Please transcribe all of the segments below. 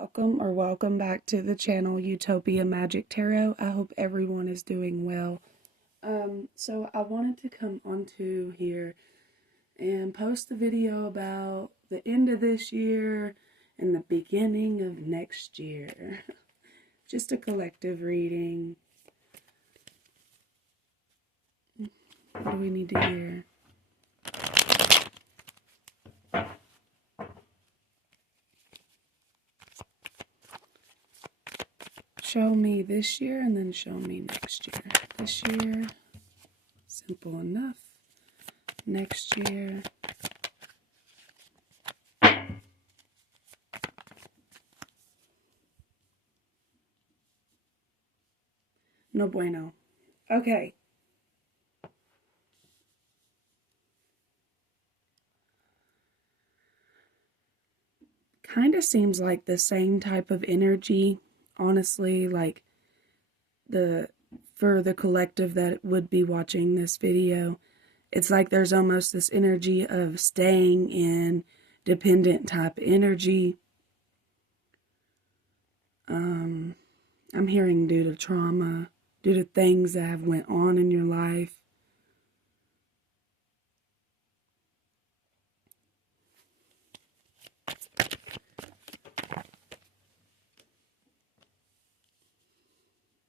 Welcome back to the channel Utopia Magic Tarot. I hope everyone is doing well. So I wanted to come onto here and post a video about the end of this year and the beginning of next year. Just a collective reading. What do we need to hear? Show me this year and then show me next year. This year, simple enough. Next year. No bueno. Okay. Kind of seems like the same type of energy, honestly, like for the collective that would be watching this video. It's like there's almost this energy of staying in dependent type energy. I'm hearing due to trauma, due to things that have went on in your life.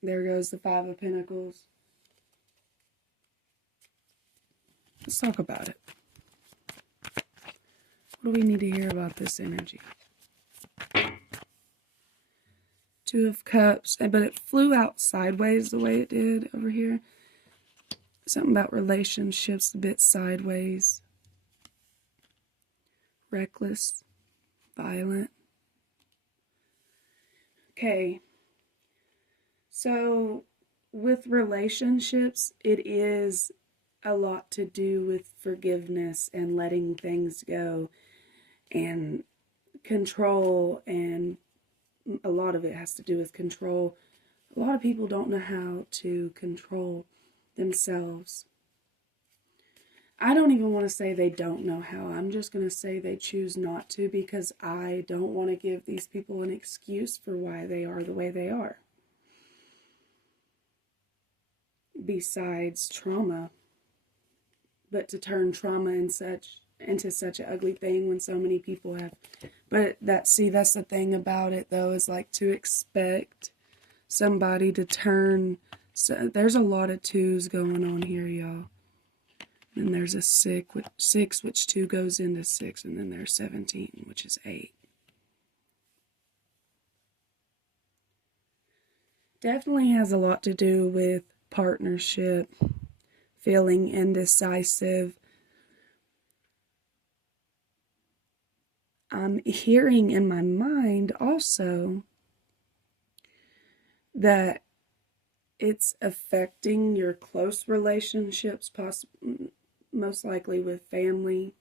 There goes the Five of Pentacles. Let's talk about it. What do we need to hear about this energy? Two of Cups, but it flew out sideways the way it did over here. Something about relationships a bit sideways. Reckless, violent. Okay. So with relationships, it is a lot to do with forgiveness and letting things go and control, and a lot of it has to do with control. A lot of people don't know how to control themselves. I don't even want to say they don't know how. I'm just going to say they choose not to, because I don't want to give these people an excuse for why they are the way they are. Besides trauma. But to turn trauma into such an ugly thing when so many people have. But that's the thing about it, though, is like to expect somebody to turn. So there's a lot of twos going on here, y'all. And there's a six, which 2 goes into 6, and then there's 17, which is 8. Definitely has a lot to do with partnership, feeling indecisive. I'm hearing in my mind also that it's affecting your close relationships, most likely with family.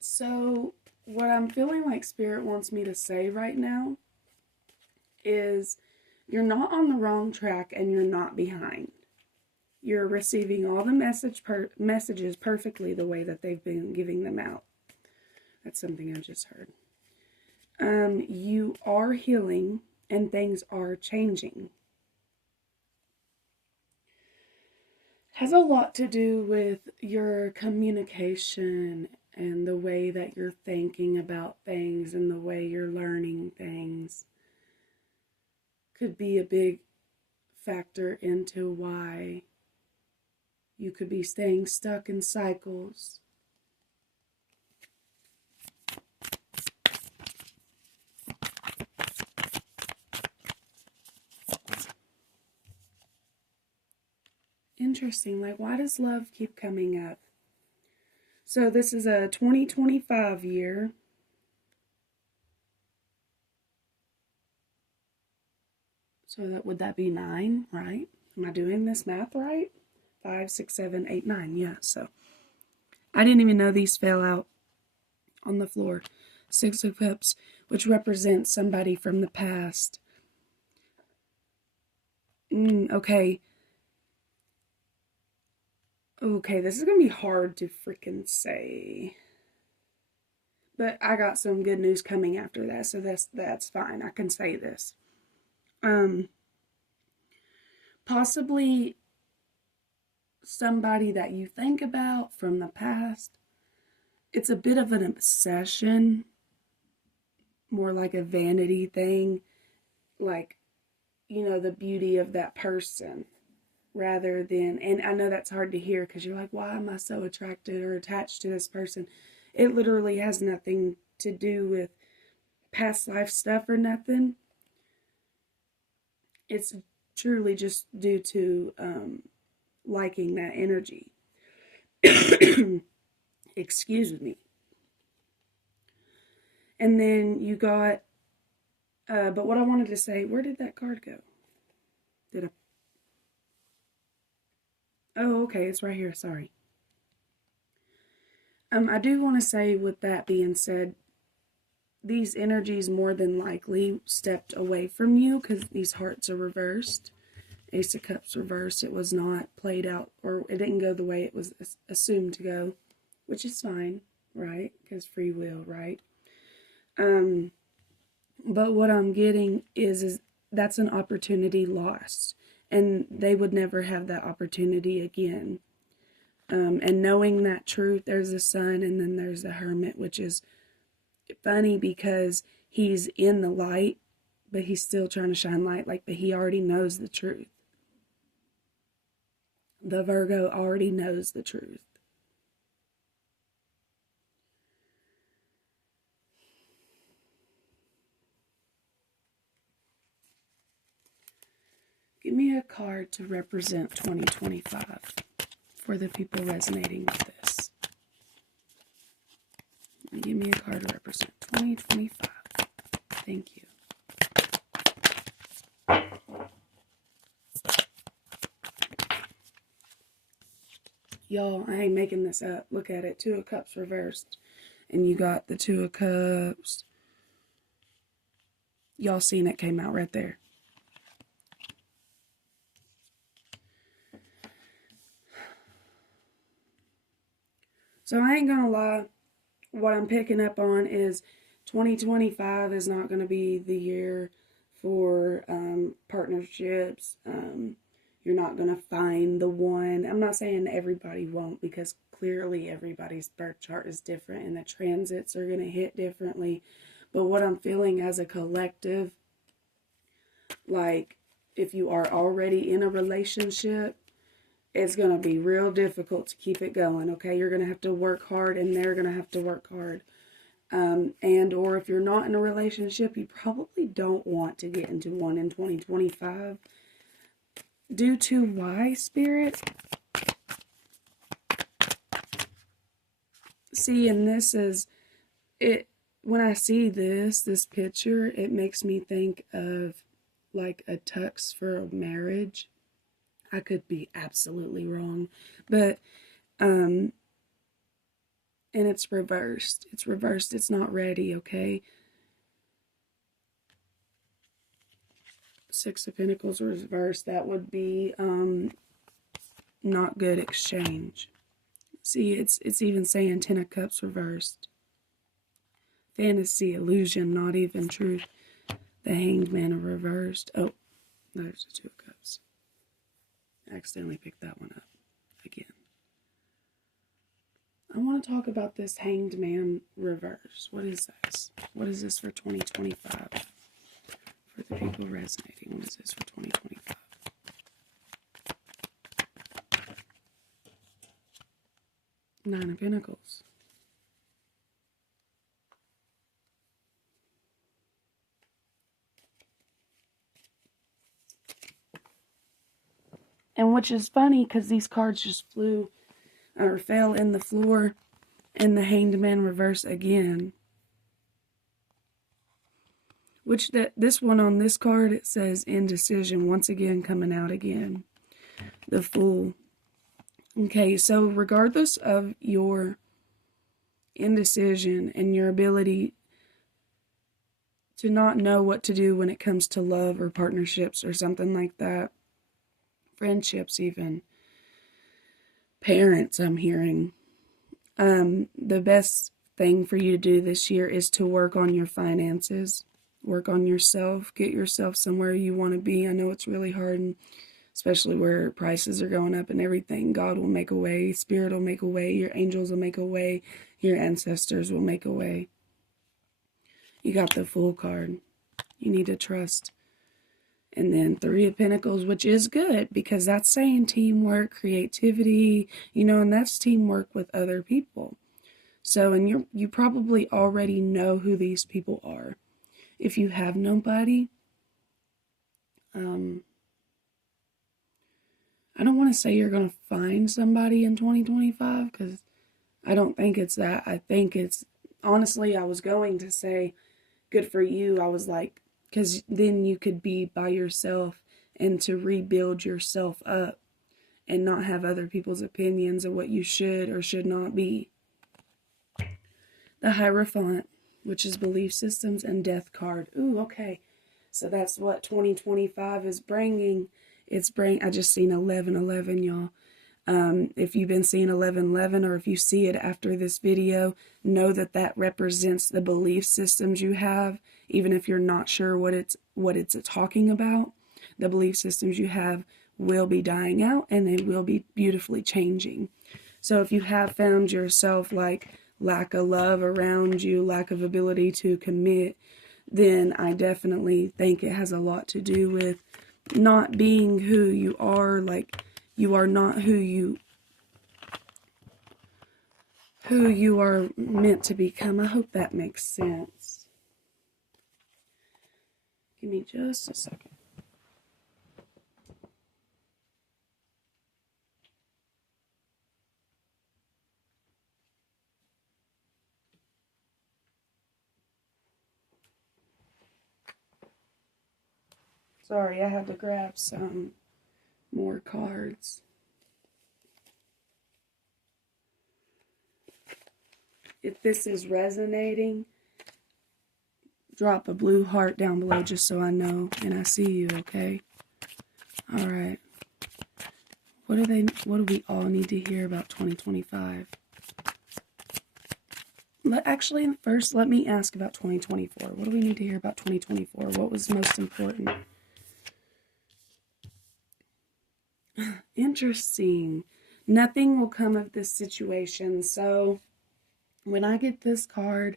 So what I'm feeling like Spirit wants me to say right now is you're not on the wrong track and you're not behind. You're receiving all the messages perfectly the way that they've been giving them out. That's something I just heard. You are healing and things are changing. Has a lot to do with your communication and the way that you're thinking about things and the way you're learning things. Could be a big factor into why you could be staying stuck in cycles. Interesting. Like, why does love keep coming up? So this is a 2025 year. So would that be 9, right? Am I doing this math right? 5, 6, 7, 8, 9. Yeah, so I didn't even know these fell out on the floor. 6 of Cups, which represents somebody from the past. Okay. Okay, this is gonna be hard to freaking say. But I got some good news coming after that, so that's fine. I can say this. Um Possibly somebody that you think about from the past. It's a bit of an obsession, more like a vanity thing, like, the beauty of that person rather than, and I know that's hard to hear because you're like, why am I so attracted or attached to this person? It literally has nothing to do with past life stuff or nothing. It's truly just due to liking that energy. Excuse me. And then you got, but what I wanted to say, where did that card go? Did I? Oh, okay, it's right here. Sorry. I do want to say, with that being said, these energies more than likely stepped away from you because these hearts are reversed. Ace of Cups reversed. It was not played out, or it didn't go the way it was assumed to go, which is fine, right? Because free will, right? But what I'm getting is that's an opportunity lost, and they would never have that opportunity again. And knowing that truth, there's the Sun, and then there's the Hermit, which is funny because he's in the light, but he's still trying to shine light, but he already knows the truth. The Virgo already knows the truth. Give me a card to represent 2025 for the people resonating with this. Give me a card to represent 2025. Thank you. Y'all, I ain't making this up. Look at it. Two of Cups reversed. And you got the Two of Cups. Y'all seen it came out right there. So I ain't gonna lie. What I'm picking up on is 2025 is not going to be the year for partnerships. You're not going to find the one. I'm not saying everybody won't, because clearly everybody's birth chart is different and the transits are going to hit differently. But what I'm feeling as a collective, like if you are already in a relationship, it's going to be real difficult to keep it going, okay? You're going to have to work hard, and they're going to have to work hard. And or if you're not in a relationship, you probably don't want to get into one in 2025. Due to why, Spirit? See, and this is, it. When I see this picture, it makes me think of like a tux for a marriage. I could be absolutely wrong, but and it's reversed. It's reversed. It's not ready, okay? Six of Pentacles reversed. That would be not good exchange. See, it's even saying Ten of Cups reversed. Fantasy, illusion, not even truth. The Hanged Man reversed. Oh, there's the Two of Cups. I accidentally picked that one up again. I want to talk about this Hanged Man reverse. What is this? What is this for 2025? For the people resonating, what is this for 2025? Nine of Pentacles. And which is funny because these cards just flew or fell in the floor, and the Hanged Man reverse again. Which this one on this card, it says indecision, once again coming out again. The Fool. Okay, so regardless of your indecision and your ability to not know what to do when it comes to love or partnerships or something like that, friendships even, Parents, I'm hearing. The best thing for you to do this year is to work on your finances, work on yourself, get yourself somewhere you want to be. I know it's really hard, and especially where prices are going up and everything. God will make a way, Spirit will make a way, your angels will make a way, your ancestors will make a way. You got the Fool card. You need to trust. And then Three of Pentacles, which is good because that's saying teamwork, creativity, and that's teamwork with other people. So, and you probably already know who these people are. If you have nobody, I don't want to say you're going to find somebody in 2025 because I don't think it's that. I think it's, honestly, I was going to say, good for you. I was like, because then you could be by yourself and to rebuild yourself up and not have other people's opinions of what you should or should not be. The Hierophant, which is belief systems, and Death card. Ooh, okay. So that's what 2025 is bringing. I just seen 1111, y'all. If you've been seeing 1111 or if you see it after this video, know that that represents the belief systems you have, even if you're not sure what it's talking about. The belief systems you have will be dying out and they will be beautifully changing. So if you have found yourself like lack of love around you, lack of ability to commit, then I definitely think it has a lot to do with not being who you are. Like, you are not who you are meant to become. I hope that makes sense. Give me just a second. Sorry, I had to grab some more cards. If this is resonating, drop a blue heart down below just so I know and I see you, okay? All right. What do we all need to hear about 2025? Actually, first, let me ask about 2024. What do we need to hear about 2024? What was most important? Interesting. Nothing will come of this situation. So when I get this card,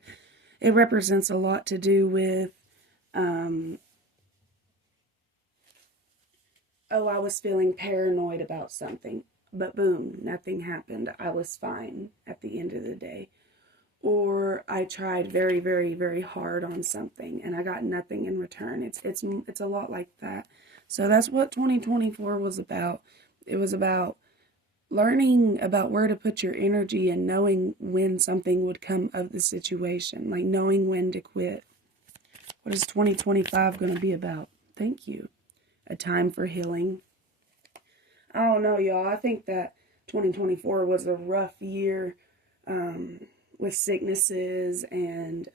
it represents a lot to do with, I was feeling paranoid about something, but boom, nothing happened. I was fine at the end of the day. Or I tried very, very, very hard on something and I got nothing in return. It's a lot like that. So that's what 2024 was about. It was about learning about where to put your energy and knowing when something would come of the situation, like knowing when to quit. What is 2025 going to be about? Thank you. A time for healing. I don't know, y'all. I think that 2024 was a rough year with sicknesses and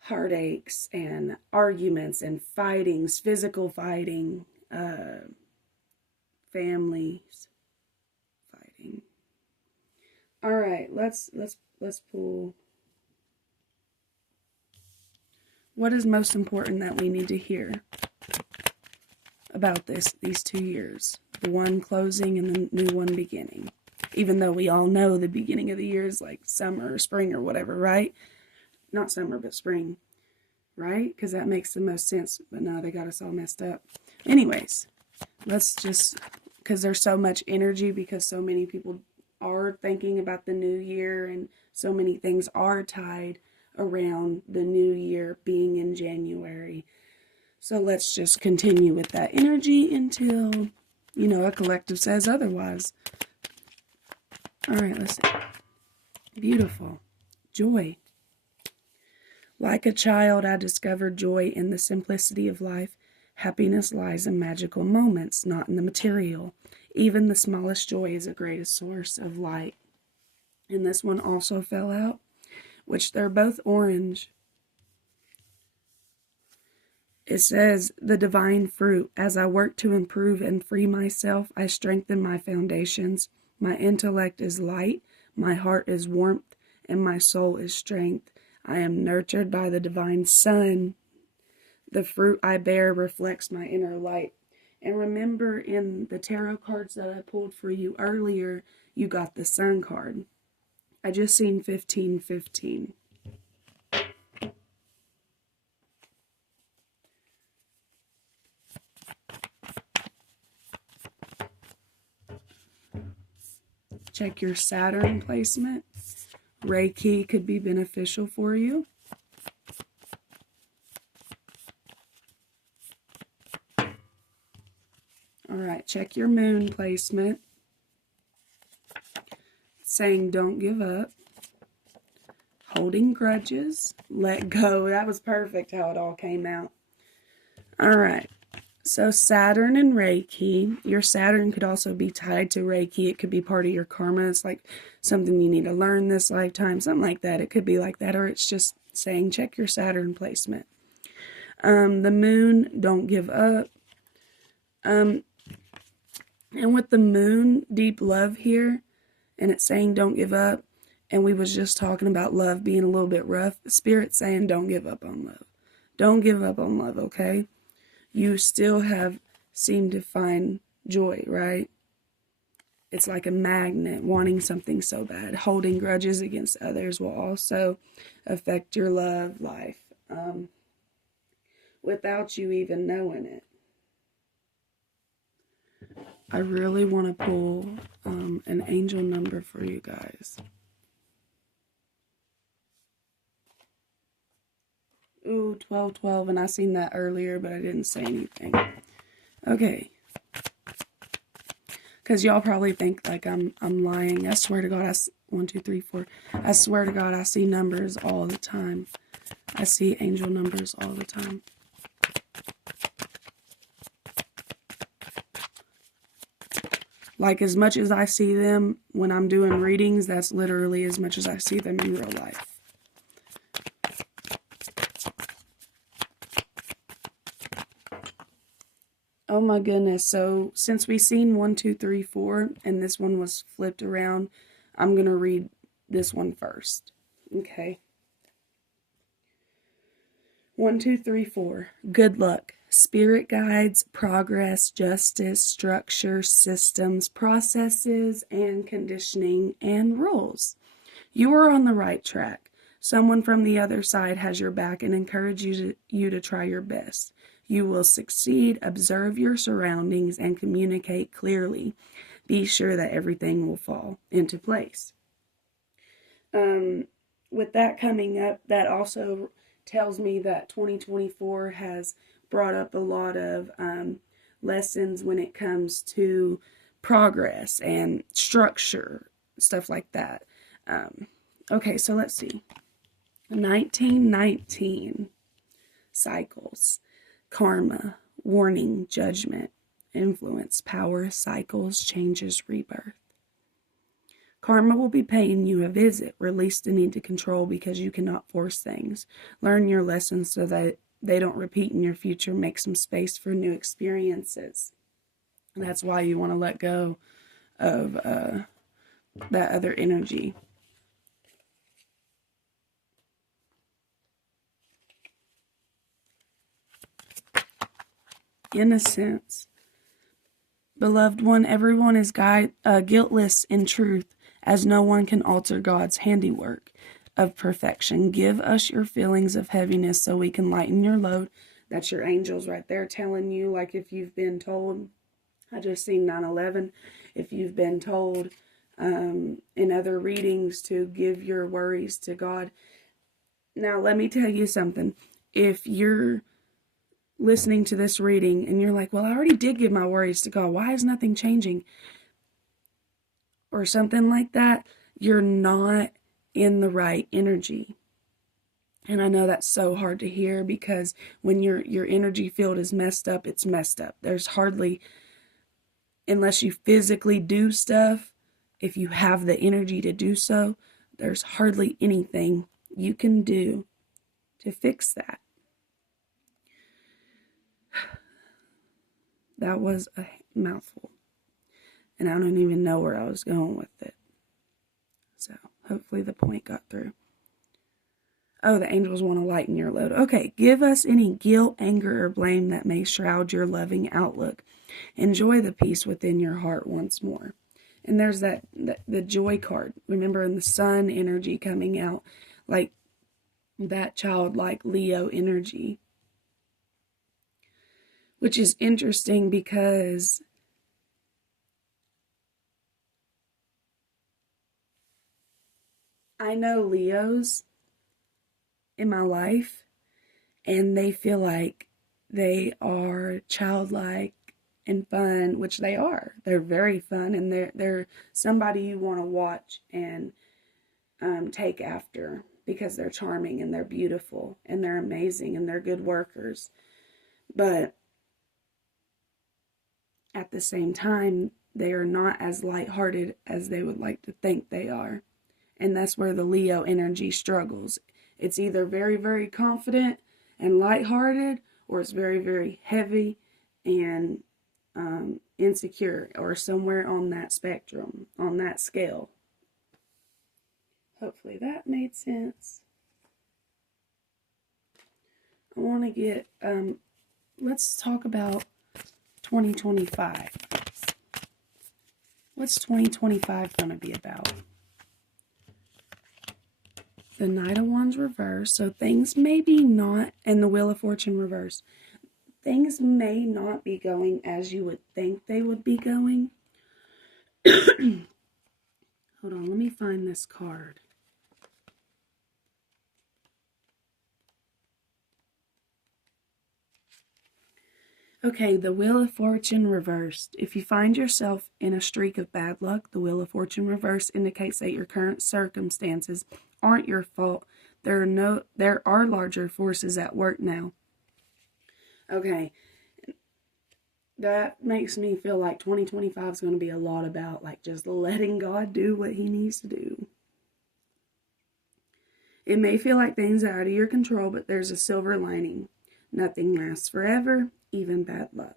heartaches and arguments and fightings, physical fighting, families fighting. All right, let's pull. What is most important that we need to hear about these 2 years? The one closing and the new one beginning. Even though we all know the beginning of the year is like summer or spring or whatever, right? Not summer, but spring, right? Because that makes the most sense. But no, they got us all messed up. Anyways, let's just, because there's so much energy, because so many people are thinking about the new year and so many things are tied around the new year being in January. So let's just continue with that energy until, a collective says otherwise. All right, let's see. Beautiful. Joy. Like a child, I discovered joy in the simplicity of life. Happiness lies in magical moments, not in the material. Even the smallest joy is a great source of light. And this one also fell out, which they're both orange. It says, the divine fruit. As I work to improve and free myself, I strengthen my foundations. My intellect is light, my heart is warmth, and my soul is strength. I am nurtured by the divine sun. The fruit I bear reflects my inner light. And remember, in the tarot cards that I pulled for you earlier, you got the sun card. I just seen 1515. Check your Saturn placement. Reiki could be beneficial for you. All right, check your moon placement. Saying don't give up. Holding grudges. Let go. That was perfect how it all came out. All right. So Saturn and Reiki. Your Saturn could also be tied to Reiki. It could be part of your karma. It's like something you need to learn this lifetime. Something like that. It could be like that. Or it's just saying check your Saturn placement. The moon, don't give up. And with the moon, deep love here. And it's saying don't give up. And we was just talking about love being a little bit rough. Spirit's saying don't give up on love. Don't give up on love, okay? You still have seemed to find joy, right? It's like a magnet, wanting something so bad. Holding grudges against others will also affect your love life without you even knowing it. I really want to pull an angel number for you guys. Ooh, 1212, and I seen that earlier, but I didn't say anything. Okay. Because y'all probably think like I'm lying. I swear to God, 1, 2, 3, 4. I swear to God, I see numbers all the time. I see angel numbers all the time. Like, as much as I see them when I'm doing readings, that's literally as much as I see them in real life. Oh my goodness. So since we seen 1, 2, 3, 4, and this one was flipped around, I'm going to read this one first. Okay. 1, 2, 3, 4. Good luck. Spirit guides, progress, justice, structure, systems, processes, and conditioning, and rules. You are on the right track. Someone from the other side has your back and encourages you to try your best. You will succeed. Observe your surroundings and communicate clearly. Be sure that everything will fall into place. With that coming up, that also tells me that 2024 has brought up a lot of lessons when it comes to progress and structure, stuff like that. Okay, so let's see. 1919 cycles. Karma, warning, judgment, influence, power, cycles, changes, rebirth. Karma will be paying you a visit. Release the need to control because you cannot force things. Learn your lessons so that they don't repeat in your future. Make some space for new experiences. That's why you want to let go of that other energy. Innocence. Beloved one, everyone is guiltless in truth, as no one can alter God's handiwork of perfection. Give us your feelings of heaviness so we can lighten your load. That's your angels right there telling you, like if you've been told, I just seen 9/11, if you've been told in other readings to give your worries to God. Now, let me tell you something. If you're listening to this reading and you're like, well, I already did give my worries to God, why is nothing changing? Or something like that, you're not in the right energy. And I know that's so hard to hear because when your energy field is messed up, it's messed up. There's hardly, unless you physically do stuff, if you have the energy to do so, there's hardly anything you can do to fix that. That was a mouthful. And I don't even know where I was going with it. So hopefully the point got through. Oh, the angels want to lighten your load. Okay, give us any guilt, anger, or blame that may shroud your loving outlook. Enjoy the peace within your heart once more. And there's the joy card. Remember, in the sun energy coming out, like that childlike Leo energy. Which is interesting because I know Leos in my life, and they feel like they are childlike and fun, which they are. They're very fun, and they're somebody you want to watch and take after because they're charming and they're beautiful and they're amazing and they're good workers. But at the same time, they are not as lighthearted as they would like to think they are. And that's where the Leo energy struggles. It's either very, very confident and lighthearted, or it's very, very heavy and insecure, or somewhere on that spectrum, on that scale. Hopefully that made sense. I want to get, let's talk about 2025. What's 2025 going to be about? The Knight of Wands reverse. So things may be not, and the Wheel of Fortune reverse. Things may not be going as you would think they would be going. Hold on, let me find this card. Okay, the Wheel of Fortune reversed. If you find yourself in a streak of bad luck, the Wheel of Fortune reversed indicates that your current circumstances aren't your fault. There are larger forces at work now. Okay, that makes me feel like 2025 is going to be a lot about like just letting God do what he needs to do. It may feel like things are out of your control, but there's a silver lining. Nothing lasts forever, even bad luck.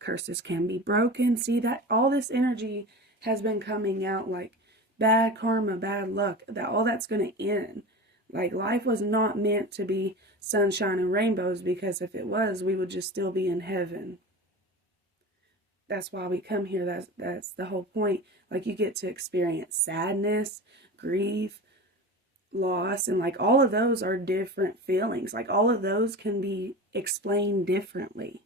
Curses can be broken. See that all this energy has been coming out like bad karma, bad luck, that all that's going to end. Like life was not meant to be sunshine and rainbows, because if it was, we would just still be in heaven. That's why we come here. That's the whole point. Like you get to experience sadness, grief, loss, and like all of those are different feelings. Like all of those can be explained differently.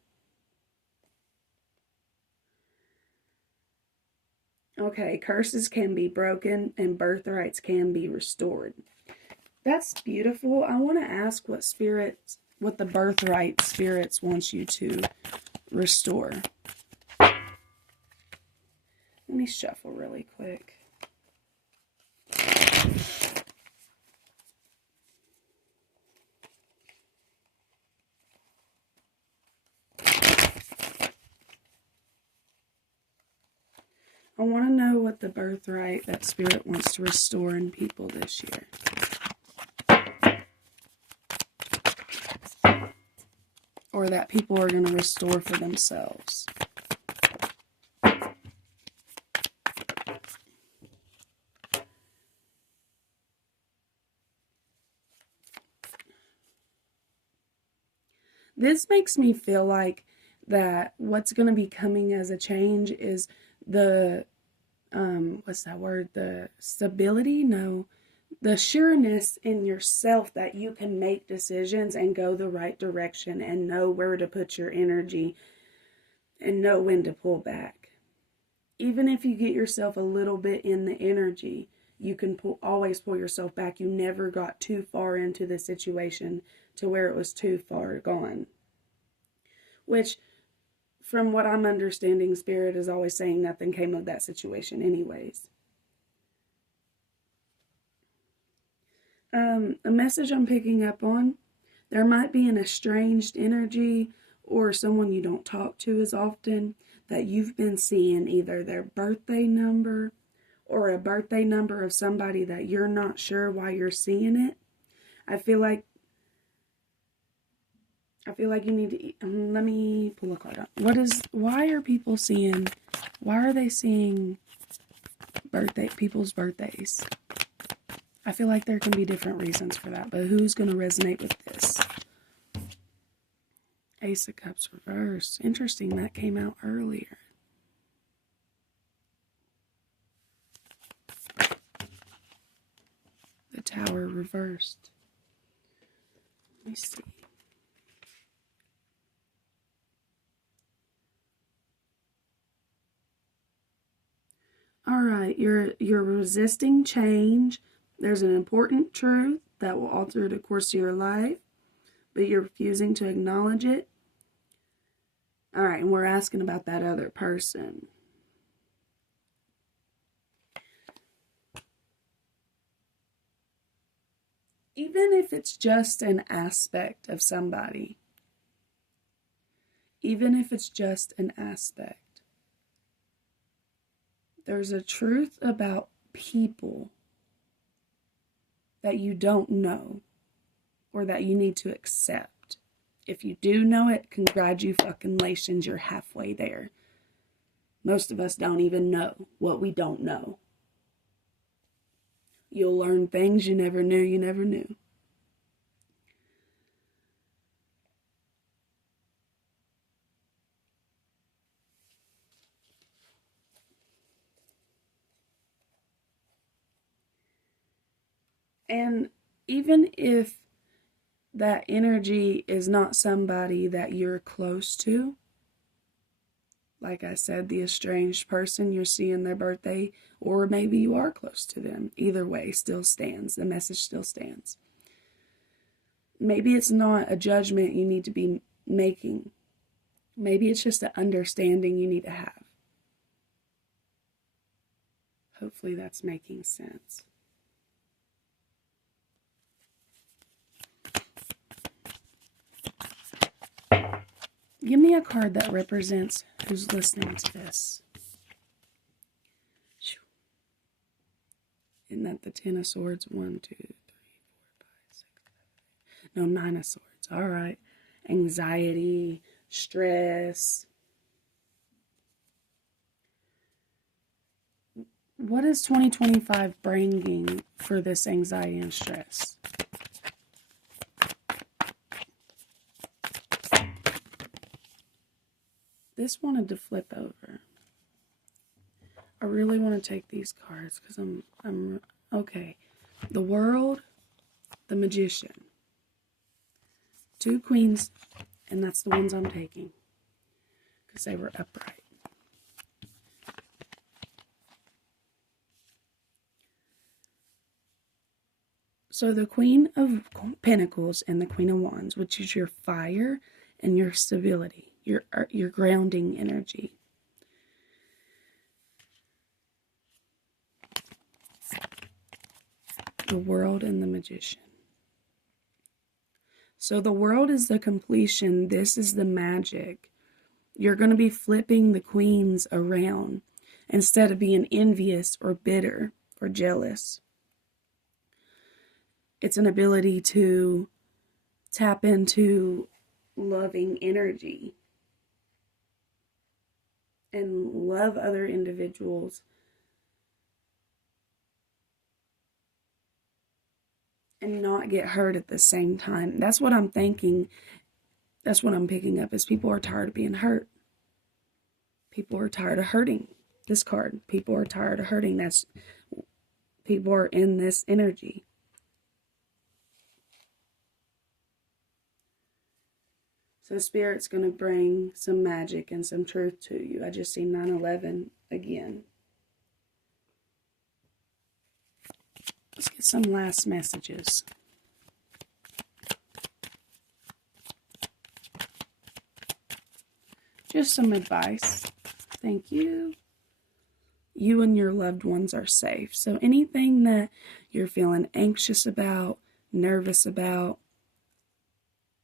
Okay, curses can be broken and birthrights can be restored. That's beautiful. I want to ask what the birthright spirits wants you to restore. Let me shuffle really quick. I want to know what the birthright that spirit wants to restore in people this year. Or that people are going to restore for themselves. This makes me feel like that what's going to be coming as a change is the, what's that word? The stability? No. The sureness in yourself that you can make decisions and go the right direction and know where to put your energy and know when to pull back. Even if you get yourself a little bit in the energy, you can always pull yourself back. You never got too far into the situation to where it was too far gone. Which, from what I'm understanding, Spirit is always saying nothing came of that situation anyways. A message I'm picking up on, there might be an estranged energy or someone you don't talk to as often that you've been seeing either their birthday number or a birthday number of somebody that you're not sure why you're seeing it. I feel like I feel like you need to, let me pull a card up. Why are they seeing people's birthdays? I feel like there can be different reasons for that, but who's going to resonate with this? Ace of Cups reversed. Interesting, that came out earlier. The Tower reversed. Let me see. All right, you're resisting change. There's an important truth that will alter the course of your life, but you're refusing to acknowledge it. All right, and we're asking about that other person. Even if it's just an aspect of somebody, even if it's just an aspect, there's a truth about people that you don't know or that you need to accept. If you do know it, congratulations, you're halfway there. Most of us don't even know what we don't know. You'll learn things you never knew you never knew. And even if that energy is not somebody that you're close to, like I said, the estranged person, you're seeing their birthday, or maybe you are close to them. Either way still stands. The message still stands. Maybe it's not a judgment you need to be making. Maybe it's just an understanding you need to have. Hopefully that's making sense. Give me a card that represents who's listening to this. Isn't that the Ten of Swords? 1, 2, 3, 4, 5, 6, 7, 8. No, 9 of Swords. All right. Anxiety, stress. What is 2025 bringing for this anxiety and stress? This wanted to flip over. I really want to take these cards because I'm okay. The World, the Magician. 2 queens, and that's the ones I'm taking because they were upright. So the Queen of Pentacles and the Queen of Wands, which is your fire and your stability, your grounding energy. The World and the Magician. So the World is the completion. This is the magic. You're going to be flipping the queens around instead of being envious or bitter or jealous. It's an ability to tap into loving energy and love other individuals and not get hurt at the same time. That's what I'm thinking. That's what I'm picking up is people are tired of being hurt. People are tired of hurting. This card, people are tired of hurting. People are in this energy. So Spirit's going to bring some magic and some truth to you. I just see 9/11 again. Let's get some last messages. Just some advice. Thank you. You and your loved ones are safe. So anything that you're feeling anxious about, nervous about,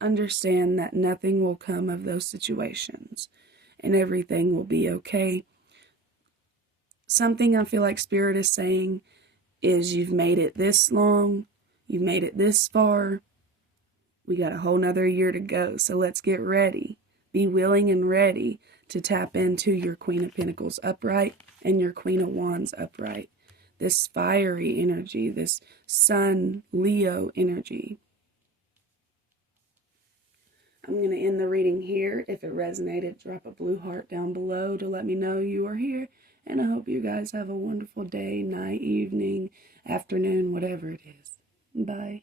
understand that nothing will come of those situations and everything will be okay. Something I feel like Spirit is saying is you've made it this long, you've made it this far. We got a whole nother year to go, so let's get ready. Be willing and ready to tap into your Queen of Pentacles upright and your Queen of Wands upright. This fiery energy, this Sun Leo energy. I'm going to end the reading here. If it resonated, drop a blue heart down below to let me know you are here. And I hope you guys have a wonderful day, night, evening, afternoon, whatever it is. Bye.